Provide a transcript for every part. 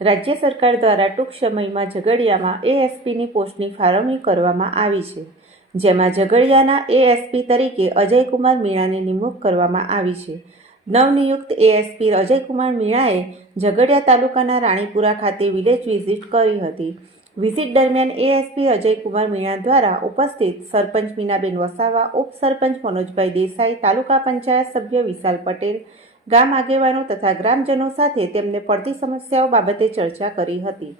રાજ્ય સરકાર દ્વારા ટૂંક સમયમાં ઝઘડિયામાં એએસપીની પોસ્ટની ફાળવણી કરવામાં આવી છે, જેમાં ઝઘડિયાના એએસપી તરીકે અજયકુમાર મીણાની નિમણૂક કરવામાં આવી છે. નવનિયુક્ત એએસપી અજયકુમાર મીણાએ ઝઘડિયા તાલુકાના રાણીપુરા ખાતે વિલેજ વિઝિટ કરી હતી. વિઝિટ દરમિયાન એએસપી અજયકુમાર મીણા દ્વારા ઉપસ્થિત સરપંચ મીનાબેન વસાવા, ઉપસરપંચ મનોજભાઈ દેસાઈ, તાલુકા પંચાયત સભ્ય વિશાલ પટેલ, ગામ આગેવાનો તથા ગ્રામજનો સાથે તેમને પડતી સમસ્યાઓ બાબતે ચર્ચા કરી હતી.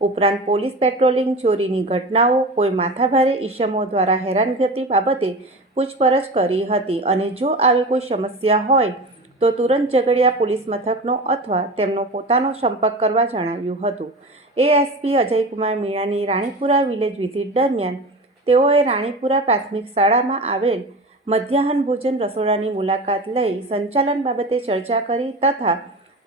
ઉપરાંત પોલીસ પેટ્રોલિંગ, ચોરીની ઘટનાઓ, કોઈ માથાભારે ઈસમો દ્વારા હેરાનગતિ બાબતે પૂછપરછ કરી હતી અને જો આવી કોઈ સમસ્યા હોય તો તુરંત ઝઘડિયા પોલીસ મથકનો અથવા તેમનો પોતાનો સંપર્ક કરવા જણાવ્યું હતું. એએસપી અજયકુમાર મીણાની રાણીપુરા વિલેજ વિઝિટ દરમિયાન તેઓએ રાણીપુરા પ્રાથમિક શાળામાં આવેલ મધ્યાહન ભોજન રસોડાની મુલાકાત લઈ સંચાલન બાબતે ચર્ચા કરી તથા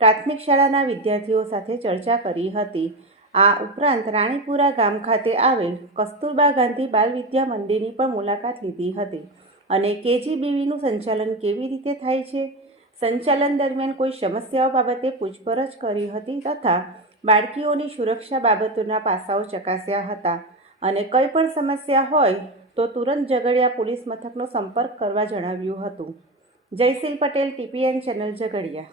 પ્રાથમિક શાળાના વિદ્યાર્થીઓ સાથે ચર્ચા કરી હતી. આ ઉપરાંત રાણીપુરા ગામ ખાતે આવેલ કસ્તુરબા ગાંધી બાલ વિદ્યા મંદિરની પણ મુલાકાત લીધી હતી અને કેજીબીવીનું સંચાલન કેવી રીતે થાય છે, સંચાલન દરમિયાન કોઈ સમસ્યાઓ બાબતે પૂછપરછ કરી હતી તથા બાળકીઓની સુરક્ષા બાબતોના પાસાઓ ચકાસ્યા હતા અને કંઈ પણ સમસ્યા હોય તો તુરંત ઝઘડિયા પોલીસ મથકનો સંપર્ક કરવા જણાવ્યું હતું. Jayshil Patel, TPN channel, Jhagadia.